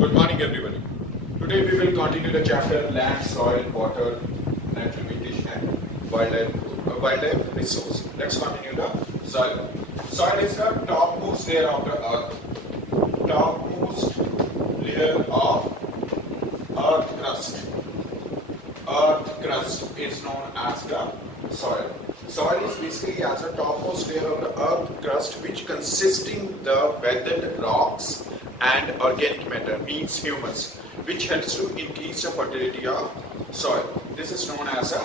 Good morning, everybody. Today we will continue the chapter Land, Soil, Water, Natural Vegetation, and Wildlife Resource. Let's continue the soil. Soil is the topmost layer of the earth. Topmost layer of earth crust. Earth crust is known as the soil. Soil is basically as a topmost layer of the earth crust, which consisting the weathered rocks and organic matter, means humus, which helps to increase the fertility of soil. This is known as a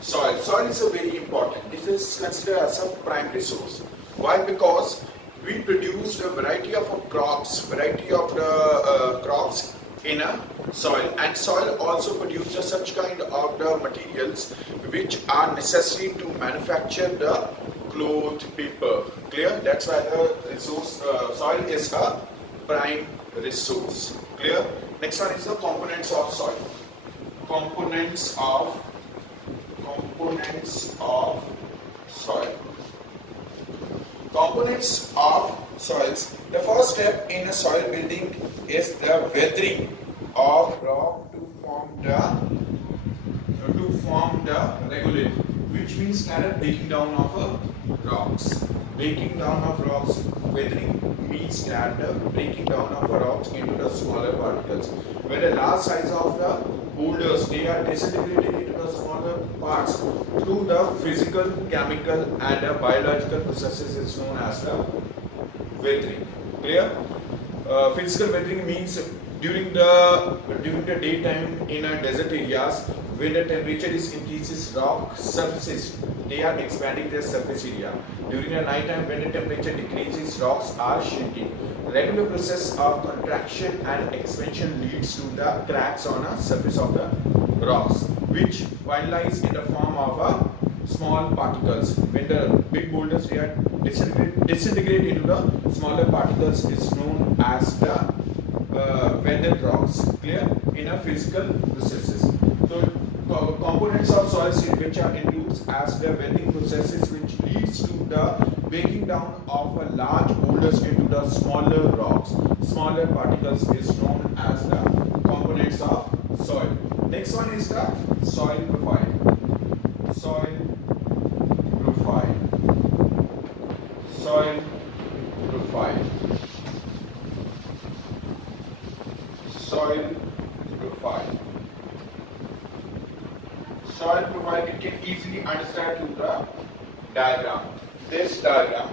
soil. Soil is a very important. This is considered as a primary source. Why? Because we produced a variety of crops, in a soil, and soil also produces such kind of the materials which are necessary to manufacture the cloth, paper. Clear? That's why the resource soil is a prime resource. Clear? Next one is the components of soil. Components of soil. Components of soils. The first step in a soil building is the weathering of rock to form the regolith, which means kind of breaking down of rocks. Breaking down of rocks, weathering means that the breaking down of rocks into the smaller particles. Where the large size of the boulders, they are disintegrated into the smaller parts through the physical, chemical and biological processes is known as the weathering. Clear? Physical weathering means during the daytime in desert areas, when the temperature increases, rock surfaces, they are expanding their surface area. During the night time, when the temperature decreases, rocks are shrinking. Regular process of contraction and expansion leads to the cracks on the surface of the rocks, which finalize in the form of small particles. When the big boulders they are disintegrate into the smaller particles is known as the weathered rocks. Clear? In a physical processes. So components of soils which are includes as the weathering processes, which leads to the breaking down of a large boulders into the smaller rocks, smaller particles is known as the components of soil. Next one is the soil profile. Soil profile. Soil profile. Soil profile. Soil profile we can easily understand through the diagram. This diagram.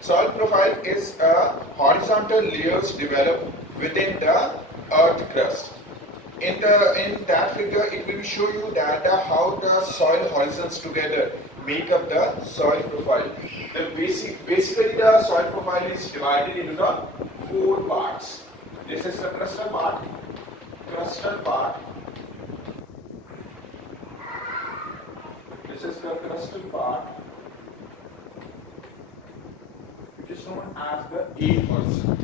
Soil profile is a horizontal layers developed within the earth crust. In that figure, it will show you that how the soil horizons together make up the soil profile. Basically, the soil profile is divided into the four parts. This is the crustal part. This is the crustal part, which is known as the A horizon.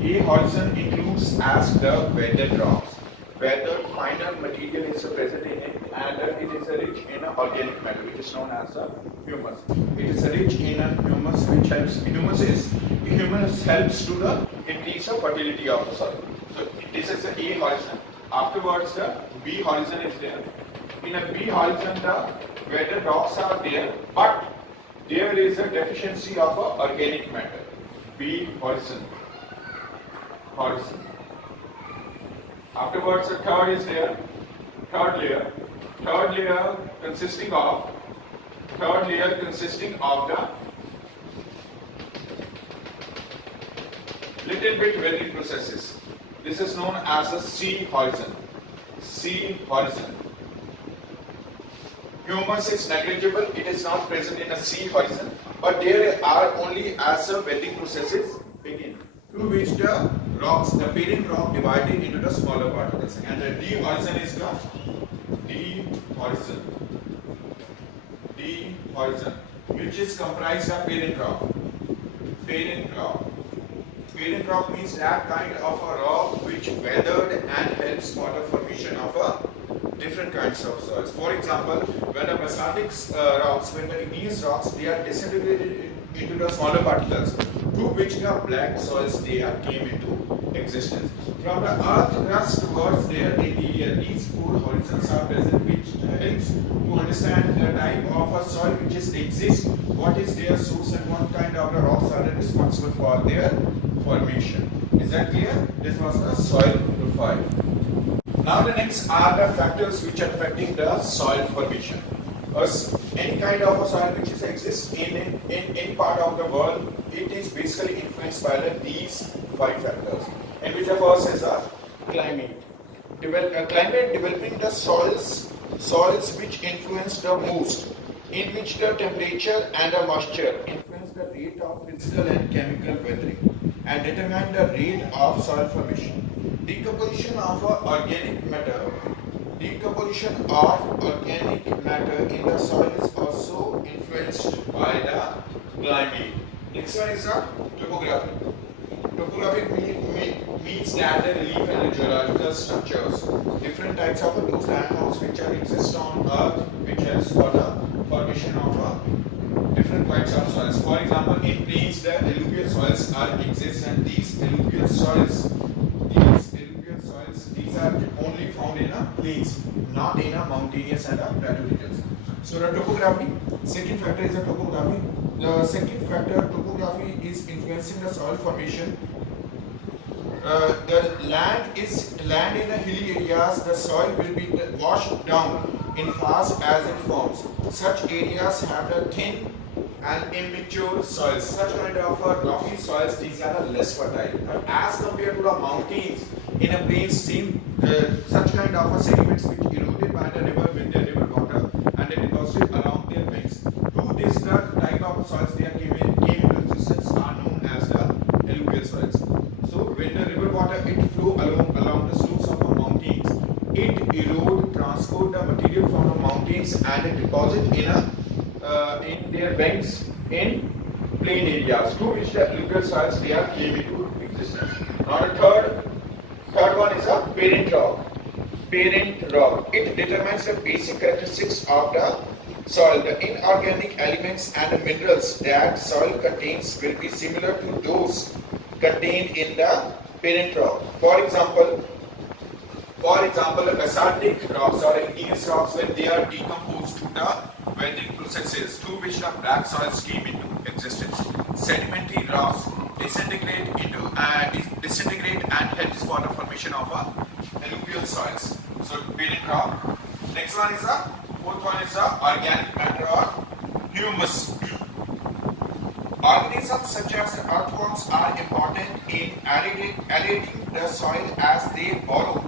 A horizon includes as the weathered rocks. Weathered finer material is present in it, and it is rich in organic matter, which is known as humus. It is rich in humus, which helps. Humus helps to the increase the fertility of the soil. So this is the A horizon. Afterwards, the B horizon is there. In a B horizon, the weathered rocks are there, but there is a deficiency of organic matter. B horizon. Afterwards, the third is there. Third layer consisting of the little bit weathering processes. This is known as a C horizon. Humus is negligible. It is not present in a C horizon, but there are only as a weathering processes begin, through which the parent rock divided into the smaller particles. And the D horizon is the D horizon, which is comprised of parent rock. Parent rock means that kind of a rock which weathered and helps for the formation of different kinds of soils. For example, when the basaltic rocks, when the igneous rocks, they are disintegrated into the smaller particles. through which the black soils layer came into existence. From the earth crust towards their interior, these four horizons are present, which helps to understand the type of a soil which exists, what is their source, and what kind of the rocks are responsible for their formation. Is that clear? This was the soil profile. Now the next are the factors which are affecting the soil formation. Any kind of a soil which exists in any part of the world, it is basically influenced by these five factors. And which of course is a climate. Climate developing the soils which influence the most, in which the temperature and the moisture influence the rate of physical and chemical weathering and determine the rate of soil formation. Decomposition of organic matter in the soil is also influenced by the climate. Next one is the topography. Topography means that the relief and the geological structures, different types of those landforms which exist on Earth, which helps for the formation of different types of soils. For example, in plains the alluvial soils exist, and these alluvial soils these are only found in plains, not in mountainous and plateau regions. So the topography, second factor is the topography. The second factor, topography, is influencing the soil formation. The land in the hilly areas, the soil will be washed down in fast as it forms. Such areas have the thin and immature soils. Such kind of rocky soils, these are less fertile. But as compared to the mountains, in a plains, such kind of sediments which eroded by the river with the river water and they deposited along their banks. Through this, the type of soils they came into existence are known as the alluvial soils. So when the river water it flow along the slopes of the mountains, it erode, transport the material from the mountains and it deposit in their banks in plain areas, through which the alluvial soils they came into existence. Now the third one is a parent rock. Parent rock. It determines the basic characteristics of the soil. The inorganic elements and the minerals that soil contains will be similar to those contained in the parent rock. For example, the basaltic rocks or igneous rocks, when they are decomposed to the weathering processes through which the black soils came into existence. Sedimentary rocks disintegrate and helps for the formation of alluvial soils. So parent rock. Next one is fourth one is organic matter or humus. Organisms such as earthworms are important in aerating the soil as they burrow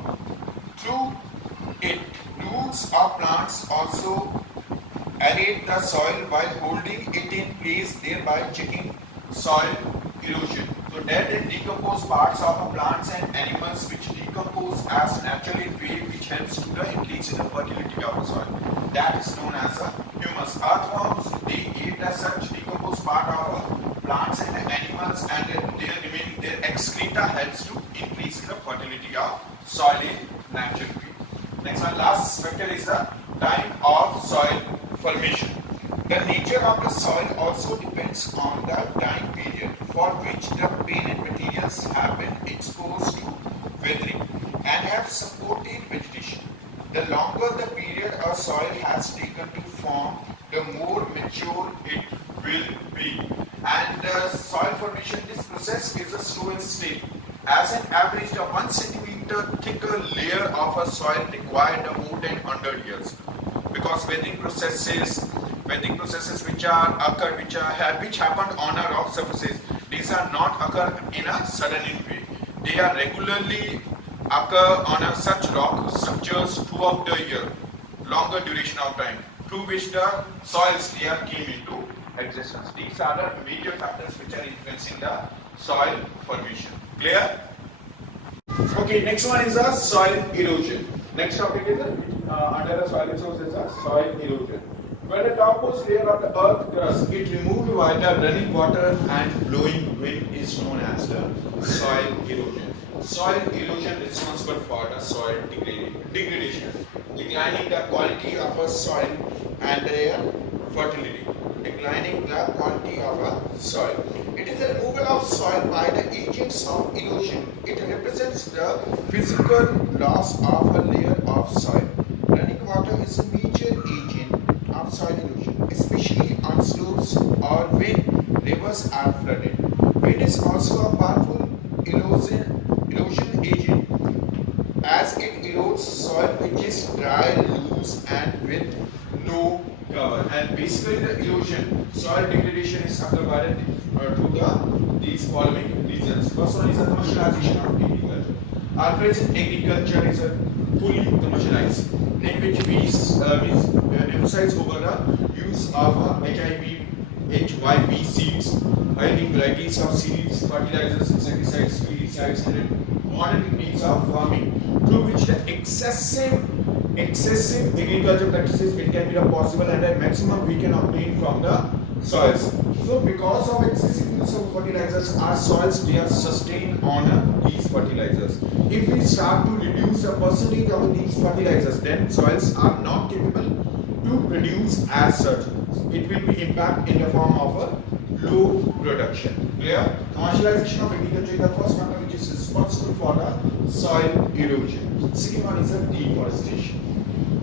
through it. Roots of plants also aerate the soil while holding it in place, thereby checking soil erosion. So dead and decomposed parts of plants and animals which decompose as naturally way, which helps to increase the fertility of the soil. That is known as humus. Earthworms, they eat as such decomposed part of plants and animals, and their excreta helps to increase the fertility of soil in natural way. Next one, last factor is the time of soil formation. The nature of the soil also depends on the time period for which the parent materials have been exposed to weathering and have supported vegetation. The longer the period a soil has taken to form, the more mature it will be. And soil formation, this process is a slow and steady. As an average, a 1 centimeter thicker layer of a soil required more than 100 years, because weathering processes which happened on a rock surfaces, these are not occur in a sudden way. They are regularly occur on such rock structures throughout the year, longer duration of time, through which the soils layer came into existence. These are the major factors which are influencing the soil formation. Clear? Okay, next one is the soil erosion. Next topic is under the soil resource is the soil erosion. When the topmost layer of the earth crust is removed by the running water and blowing wind is known as the soil erosion. Soil erosion is responsible for the soil degradation, declining the quality of a soil and their fertility. declining the quality of a soil. It is the removal of soil by the agents of erosion. It represents the physical loss of a layer of soil. Running water is a major agent of soil erosion, especially on slopes or when rivers are flooded. Wind is also a powerful erosion agent as it erodes soil which is dry, loose and with no cover. And basically the erosion, soil degradation is subdivided to these following reasons. First one is the commercialization of agriculture. Our present agriculture is a fully commercialized, in which we emphasize over the use of XI-XII seeds, hiding varieties of seeds, fertilizers, insecticides, pesticides, and modern techniques of farming, through which the excessive agriculture practices it can be possible and a maximum we can obtain from the soils. So because of excessive use of fertilizers, our soils they are sustained on these fertilizers. If we start to reduce the percentage of these fertilizers, then soils are not capable to produce as such. It will be impact in the form of a low production. Clear? Commercialization of agriculture is the first factor which is responsible for the soil erosion. Second one is the deforestation.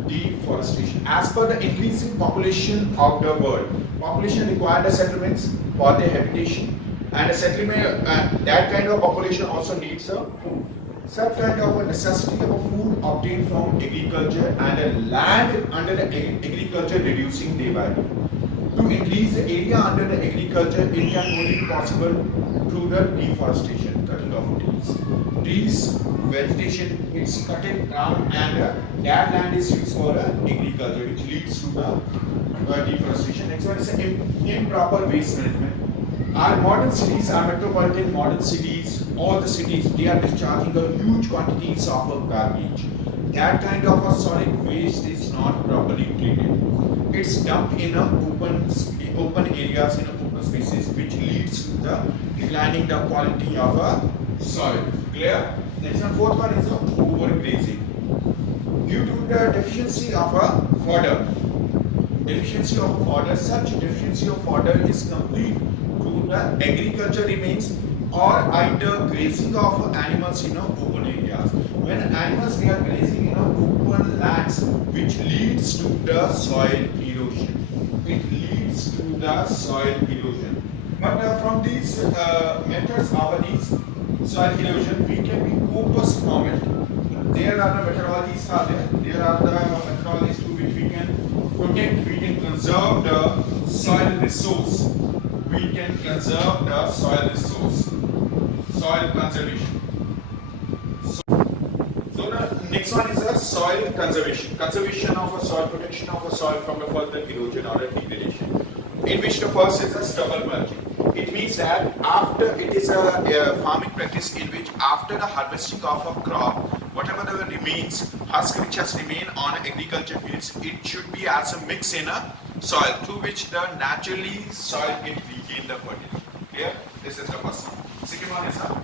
Deforestation. As per the increasing population of the world, population require the settlements for their habitation, and a settlement that kind of population also needs a food. Such kind of a necessity of a food obtained from agriculture and a land under the agriculture reducing day by day. To increase the area under the agriculture, it can only be possible through the deforestation, cutting of trees. Trees, vegetation, it's cutting down and that land is used for agriculture, which leads to the deforestation. Next one is improper waste management. Our modern cities, our metropolitan modern cities, all the cities, they are discharging the huge quantities of garbage. That kind of a solid waste is not properly treated. It's dumped in open areas, in open spaces, which leads to the declining the quality of a soil. Clear? Next one, fourth one is overgrazing. Due to the deficiency of a fodder, such deficiency of fodder is complete to the agriculture remains or either grazing of animals in open areas. When animals they are grazing in open lands, which leads to the soil erosion. It leads to the soil erosion. But from these methods of these soil erosion, we can be focused from it. There are the methodologies are there. There are the methodologies to which we can protect, we can conserve the soil resource. We can conserve the soil resource. Soil conservation. So the next one is the soil conservation. Conservation of a soil, protection of a soil from the further erosion or degradation. In which the first is a stubble mulching. It means that after it is a farming practice in which after the harvesting of a crop, whatever the remains, husk which has remained on agriculture fields, it should be as a mix in a soil through which the naturally soil can regain the fertility. Clear? This is the first one. Second one is a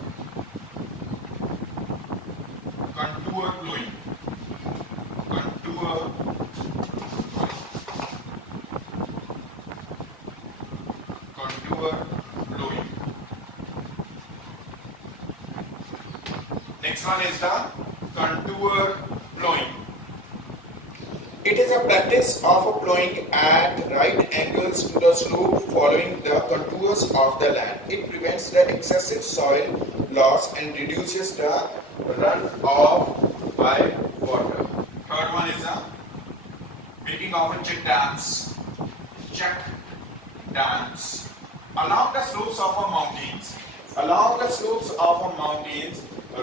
contour plowing. Contour plowing. Next one is the contour plowing. It is a practice of plowing at right angles to the slope following the contours of the land. It prevents the excessive soil loss and reduces the runoff by water. Third one is the making of a check dams. Check dams. Along the slopes of mountains,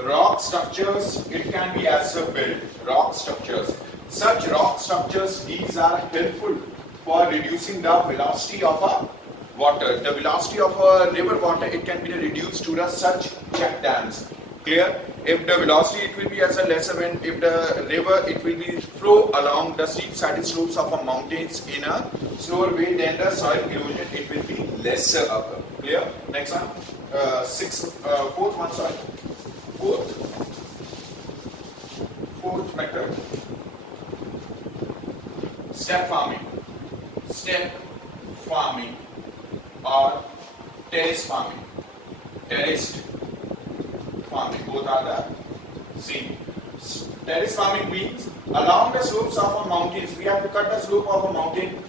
rock structures, it can be also built. Rock structures. Such rock structures, these are helpful for reducing the velocity of a water. The velocity of a river water, it can be reduced to the such check dams. Clear? If the velocity, it will be as a lesser when if the river, it will be flow along the steep sided slopes of a mountains in a slower way, then the soil erosion, it will be lesser up. Clear? Next one. Fourth one, sorry. Fourth method. Step farming. terrace farming. Terraced farming, both are the same. Terrace farming means along the slopes of a mountains, we have to cut the slope of a mountain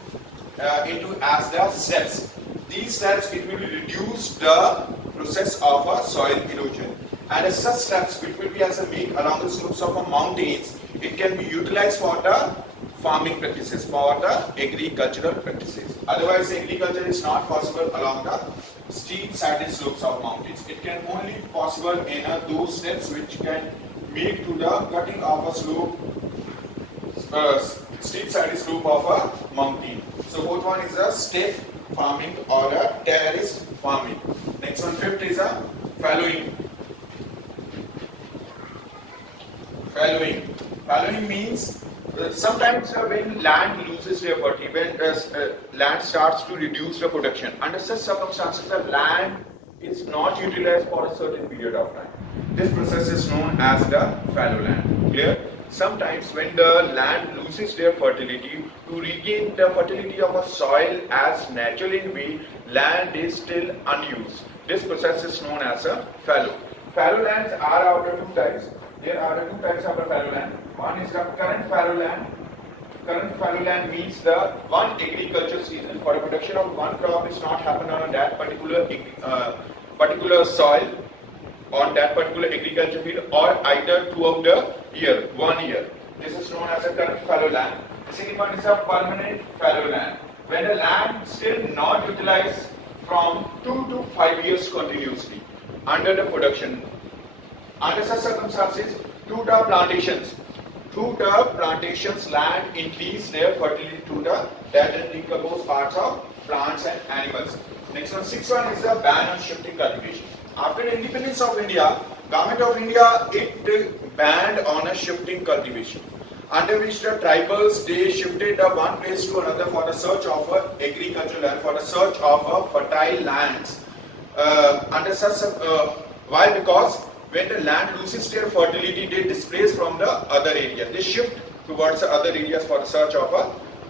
into as the steps. These steps, it will reduce the process of a soil erosion, and as such steps which will be as a make along the slopes of a mountains, it can be utilized for the farming practices, for the agricultural practices. Otherwise, agriculture is not possible along the steep sided slopes of mountains. It can only be possible in those steps which can make to the cutting of a slope, steep sided slope of a mountain. So both one is a step farming or a terraced farming. Next one, fifth is a fallowing. Fallowing means sometimes when land loses their fertility, when land starts to reduce the production, under such circumstances the land is not utilized for a certain period of time. This process is known as the fallow land. Clear? Sometimes when the land loses their fertility, to regain the fertility of a soil as natural in way, land is still unused. This process is known as a fallow. Fallow lands are out of two types. There are two types of a fallow land. One is the current fallow land. Current fallow land means the one agriculture season for the production of one crop is not happen on that particular soil, on that particular agriculture field, or either throughout the year, 1 year. This is known as a current fallow land. The second one is a permanent fallow land. When the land still not utilized from 2 to 5 years continuously under the production. Under such circumstances, through the plantations, land increase their fertility to the dead and decomposed parts of plants and animals. Next one, sixth one is the ban on shifting cultivation. After the independence of India, Government of India, it banned on a shifting cultivation, under which the tribals, they shifted one place to another for the search of agricultural land, for the search of fertile lands. Why? Because when the land loses their fertility, they displace from the other areas. They shift towards the other areas for the search of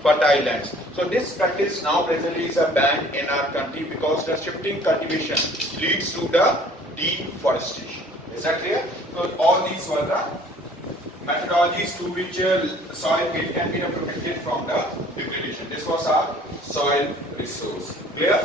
fertile lands. So this practice now presently is a ban in our country because the shifting cultivation leads to the deforestation. Is that clear? So all these were the methodologies through which soil can be protected from the degradation. This was our soil resource. Clear?